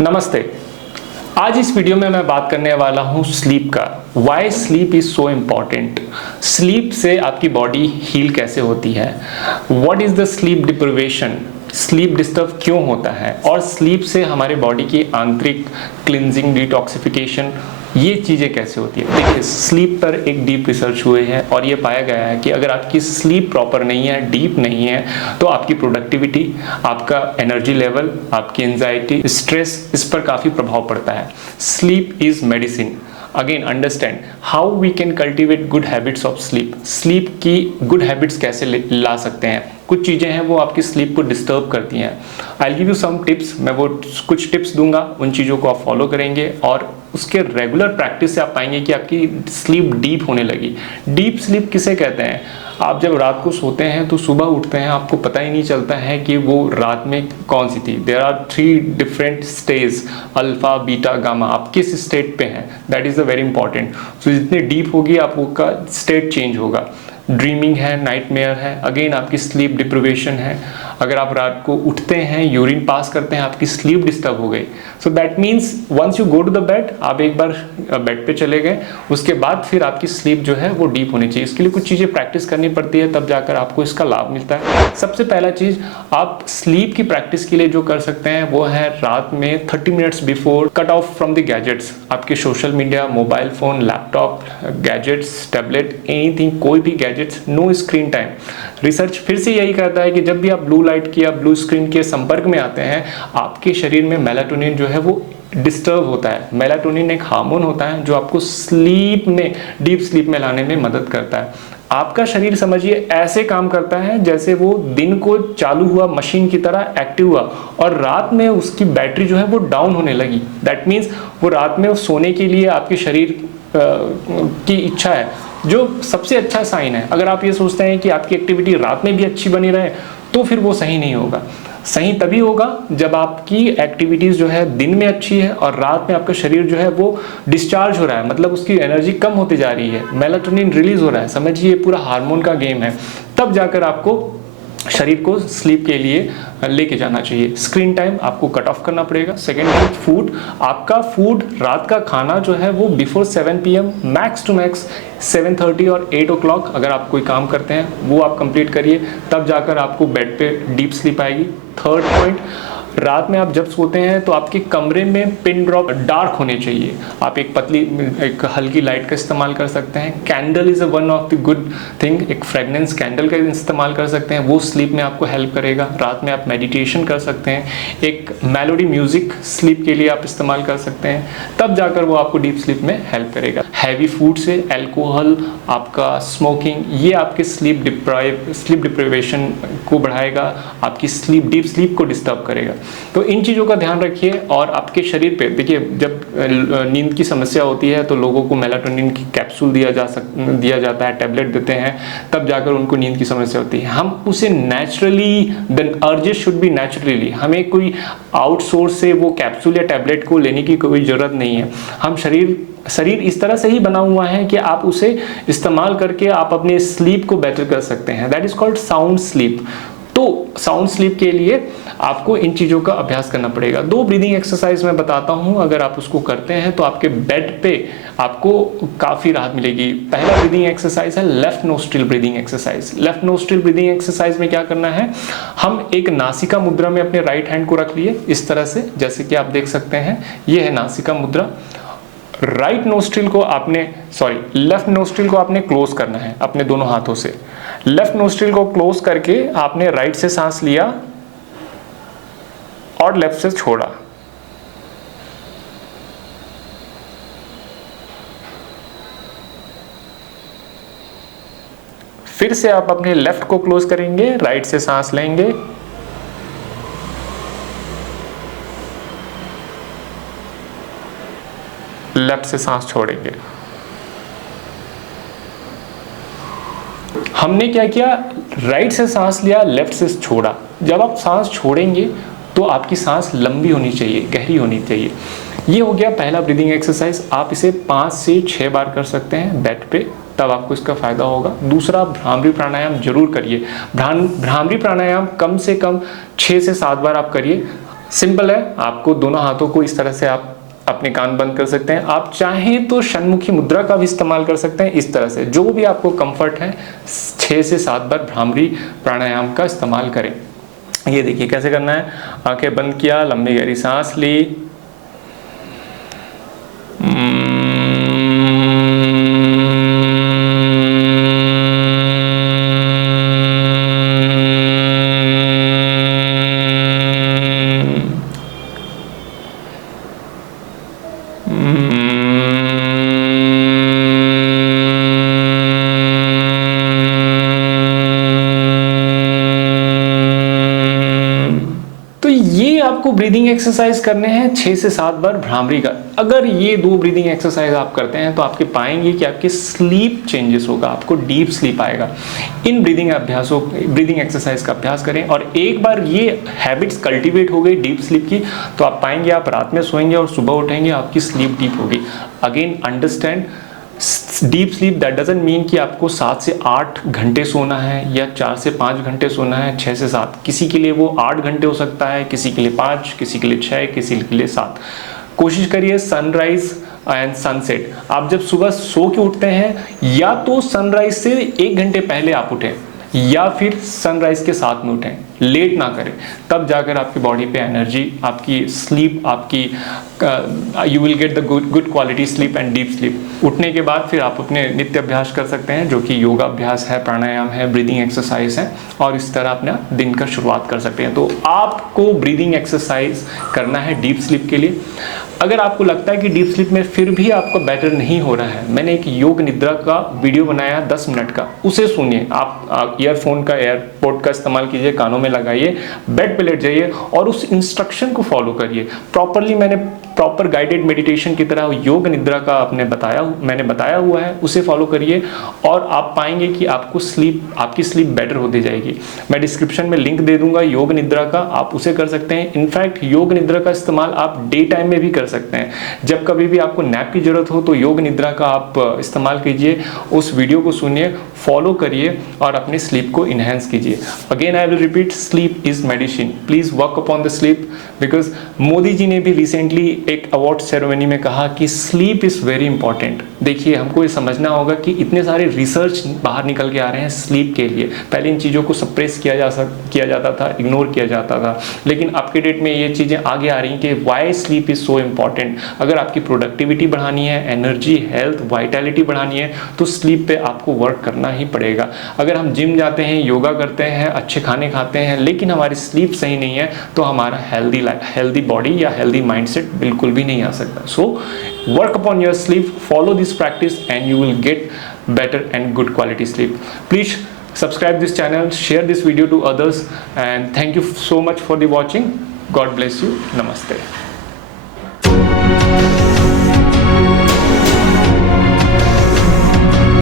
नमस्ते। आज इस वीडियो में मैं बात करने वाला हूँ स्लीप का। Why sleep is so important. Sleep से आपकी बॉडी हील कैसे होती है, what is the sleep deprivation, sleep disturb क्यों होता है, और स्लीप से हमारे बॉडी की आंतरिक क्लिनजिंग, डिटॉक्सिफिकेशन, ये चीज़ें कैसे होती है। देखिए, स्लीप पर एक डीप रिसर्च हुए हैं और ये पाया गया है कि अगर आपकी स्लीप प्रॉपर नहीं है, डीप नहीं है, तो आपकी प्रोडक्टिविटी, आपका एनर्जी लेवल, आपकी एंजाइटी, स्ट्रेस, इस पर काफ़ी प्रभाव पड़ता है। Sleep is medicine. Again understand how we can cultivate good habits of sleep. Sleep की गुड हैबिट्स कैसे ला सकते हैं। कुछ चीज़ें हैं वो आपकी स्लीप को डिस्टर्ब करती हैं। I give you some tips. मैं वो कुछ टिप्स दूंगा, उन चीज़ों को आप फॉलो करेंगे और उसके रेगुलर प्रैक्टिस से आप पाएंगे कि आपकी स्लीप डीप होने लगी। डीप स्लीप किसे कहते हैं? आप जब रात को सोते हैं तो सुबह उठते हैं, आपको पता ही नहीं चलता है कि वो रात में कौन सी थी। There are 3 different stage, alpha, beta, gamma. आप किस स्टेट पे हैं, that is the very important. So जितनी डीप होगी आपका स्टेट चेंज होगा। ड्रीमिंग है, नाइटमेयर है, अगेन आपकी स्लीप डिप्रिवेशन है। अगर आप रात को उठते हैं, यूरिन पास करते हैं, आपकी स्लीप डिस्टर्ब हो गई। So that means once you go to the bed, आप एक बार बेड पे चले गए, उसके बाद फिर आपकी स्लीप जो है वो डीप होनी चाहिए। इसके लिए कुछ चीज़ें प्रैक्टिस करनी पड़ती है, तब जाकर आपको इसका लाभ मिलता है। सबसे पहला चीज़ आप स्लीप की प्रैक्टिस के लिए जो कर सकते हैं वो है रात में 30 minutes before cut off from the gadgets. आपके social media, mobile phone, laptop, gadgets, tablet, anything, कोई भी gadgets, no screen time. Research फिर से यही कहता है कि जब भी आप ब्लू लाइट की या ब्लू स्क्रीन के संपर्क में आते हैं, आपके शरीर में मेलाटोनिन जो है वो डिस्टर्ब होता है। मेलाटोनिन एक हार्मोन होता है जो आपको स्लीप में, डीप स्लीप में लाने में मदद करता है। आपका शरीर समझिए ऐसे काम करता है जैसे वो दिन को चालू हुआ मशीन की तरह एक्टिव हुआ और रात में उसकी बैटरी जो है वो डाउन होने लगी। दैट मीन्स वो रात में सोने के लिए आपके शरीर की इच्छा है, जो सबसे अच्छा साइन है। अगर आप ये सोचते हैं कि आपकी एक्टिविटी रात में भी अच्छी बनी रहे, तो फिर वो सही नहीं होगा। सही तभी होगा जब आपकी एक्टिविटीज़ जो है दिन में अच्छी है और रात में आपका शरीर जो है वो डिस्चार्ज हो रहा है, मतलब उसकी एनर्जी कम होती जा रही है, मेलाटोनिन रिलीज हो रहा है। समझिए ये पूरा हार्मोन का गेम है। तब जाकर आपको शरीर को स्लीप के लिए लेके जाना चाहिए। स्क्रीन टाइम आपको कट ऑफ करना पड़ेगा। Second thing, food. आपका फूड, रात का खाना जो है वो before 7 PM, max to max 7:30 और 8 o'clock अगर आप कोई काम करते हैं वो आप कंप्लीट करिए, तब जाकर आपको बेड पे डीप स्लीप आएगी। थर्ड पॉइंट, रात में आप जब सोते हैं तो आपके कमरे में पिन ड्रॉप डार्क होने चाहिए। आप एक हल्की लाइट का इस्तेमाल कर सकते हैं। Candle is one of the good thing. एक फ्रेगनेंस कैंडल का इस्तेमाल कर सकते हैं, वो स्लीप में आपको हेल्प करेगा। रात में आप मेडिटेशन कर सकते हैं। एक मेलोडी म्यूजिक स्लीप के लिए आप इस्तेमाल कर सकते हैं, तब जाकर वो आपको डीप स्लीप में हेल्प करेगा। हैवी फूड से, अल्कोहल, आपका स्मोकिंग, ये आपके स्लीप डिप्रिवेशन को बढ़ाएगा, आपकी डीप स्लीप को डिस्टर्ब करेगा। तो इन चीज़ों का ध्यान रखिए। और आपके शरीर पे देखिए, जब नींद की समस्या होती है तो लोगों को मेलाटोनिन की कैप्सूल दिया जाता है, टैबलेट देते हैं, तब जाकर उनको नींद की समस्या होती है। हम उसे naturally, then urges should be naturally, हमें कोई आउटसोर्स से वो कैप्सूल या टैबलेट को लेने की कोई ज़रूरत नहीं है। हम शरीर इस तरह से ही बना हुआ है कि आप उसे इस्तेमाल करके आप अपने स्लीप को बेटर कर सकते हैं। That is called sound sleep. तो साउंड स्लीप के लिए आपको इन चीज़ों का अभ्यास करना पड़ेगा। 2 ब्रीदिंग एक्सरसाइज मैं बताता हूँ, अगर आप उसको करते हैं तो आपके बेड पे आपको काफ़ी राहत मिलेगी। पहला ब्रीदिंग एक्सरसाइज है left nostril breathing exercise. Left nostril breathing exercise में क्या करना है, हम एक नासिका मुद्रा में अपने राइट हैंड को रख लिए इस तरह से, जैसे कि आप देख सकते हैं, ये है नासिका मुद्रा। लेफ्ट नोस्ट्रिल को आपने क्लोज करना है अपने दोनों हाथों से। लेफ्ट नोस्ट्रिल को क्लोज करके आपने राइट से सांस लिया और लेफ्ट से छोड़ा। फिर से आप अपने लेफ्ट को क्लोज करेंगे, राइट से सांस लेंगे, लेफ्ट से सांस छोड़ेंगे। हमने क्या किया, राइट से सांस लिया, लेफ्ट से छोड़ा। जब आप सांस छोड़ेंगे तो आपकी सांस लंबी होनी चाहिए, गहरी होनी चाहिए। ये हो गया पहला ब्रीदिंग एक्सरसाइज। आप इसे 5 से 6 बार कर सकते हैं बेड पे, तब आपको इसका फायदा होगा। दूसरा, भ्रामरी प्राणायाम जरूर करिए। भ्रामरी प्राणायाम कम से कम 6 से 7 बार आप करिए। सिंपल है, आपको दोनों हाथों को इस तरह से आप अपने कान बंद कर सकते हैं। आप चाहें तो षण्मुखी मुद्रा का भी इस्तेमाल कर सकते हैं, इस तरह से जो भी आपको कंफर्ट है 6 से 7 बार भ्रामरी प्राणायाम का इस्तेमाल करें। ये देखिए कैसे करना है। आंखें बंद किया, लंबी गहरी सांस ली, तो ये आपको ब्रीदिंग एक्सरसाइज करने हैं 6 से 7 बार भ्रामरी का। अगर ये 2 ब्रीदिंग एक्सरसाइज आप करते हैं तो आपके पाएंगे कि आपकी स्लीप चेंजेस होगा, आपको डीप स्लीप आएगा। इन ब्रीदिंग एक्सरसाइज का अभ्यास करें और एक बार ये हैबिट्स कल्टीवेट हो गई डीप स्लीप की तो आप पाएंगे आप रात में सोएंगे और सुबह उठेंगे आपकी स्लीप डीप होगी। Again understand, deep sleep that doesn't mean कि आपको 7 से 8 घंटे सोना है या 4 से 5 घंटे सोना है, 6 से 7। किसी के लिए वो 8 घंटे हो सकता है, किसी के लिए 5, किसी के लिए 6, किसी के लिए 7। कोशिश करिए सनराइज एंड सनसेट, आप जब सुबह सो के उठते हैं या तो सनराइज से 1 घंटे पहले आप उठें या फिर सनराइज के साथ में उठें, लेट ना करें, तब जाकर आपकी बॉडी पे एनर्जी, आपकी स्लीप, आपकी you will get the good quality sleep and deep sleep. उठने के बाद फिर आप अपने नित्य अभ्यास कर सकते हैं जो कि योगा अभ्यास है, प्राणायाम है, ब्रीदिंग एक्सरसाइज है और इस तरह अपना दिन का शुरुआत कर सकते हैं। तो आपको ब्रीदिंग एक्सरसाइज करना है डीप स्लीप के लिए। अगर आपको लगता है कि डीप स्लीप में फिर भी आपको बेटर नहीं हो रहा है, मैंने एक योग निद्रा का वीडियो बनाया 10 मिनट का, उसे सुनिए। आप ईयरफोन का, एयरपोर्ट का इस्तेमाल कीजिए, कानों में लगाइए, बेड पे लेट जाइए और उस इंस्ट्रक्शन को फॉलो करिए प्रॉपरली। मैंने प्रॉपर गाइडेड मेडिटेशन की तरह योग निद्रा का मैंने बताया हुआ है, उसे फॉलो करिए और आप पाएंगे कि आपकी स्लीप बेटर होती जाएगी। मैं डिस्क्रिप्शन में लिंक दे दूंगा योग निद्रा का, आप उसे कर सकते हैं। इनफैक्ट योग निद्रा का इस्तेमाल आप डे टाइम में भी कर सकते हैं। जब कभी भी आपको नैप की जरूरत हो तो योग निद्रा का आप इस्तेमाल कीजिए, उस वीडियो को सुनिए, फॉलो करिए और अपनी स्लीप को इनहेंस कीजिए। Again I will repeat, sleep is medicine, please work upon the sleep, because Modi ji ने भी रिसेंटली एक अवार्ड सेरेमनी में कहा कि स्लीप इज वेरी इंपॉर्टेंट। देखिए, हमको ये समझना होगा कि इतने सारे रिसर्च बाहर निकल के आ रहे हैं स्लीप के लिए। पहले इन चीज़ों को सप्रेस किया जाता था, इग्नोर किया जाता था, लेकिन अब के डेट में ये चीज़ें आगे आ रही हैं कि why sleep is so important. अगर आपकी प्रोडक्टिविटी बढ़ानी है, एनर्जी, हेल्थ, वाइटैलिटी बढ़ानी है तो स्लीप पे आपको वर्क करना ही पड़ेगा। अगर हम जिम जाते हैं, योगा करते हैं, अच्छे खाने खाते हैं, लेकिन हमारी स्लीप सही नहीं है तो हमारा हेल्दी बॉडी या हेल्दी माइंडसेट बिल्कुल भी नहीं आ सकता। So work upon your sleep, follow this practice and you will get better and good quality sleep. Please subscribe this channel, share this video to others, and thank you so much for the watching. God bless you. Namaste.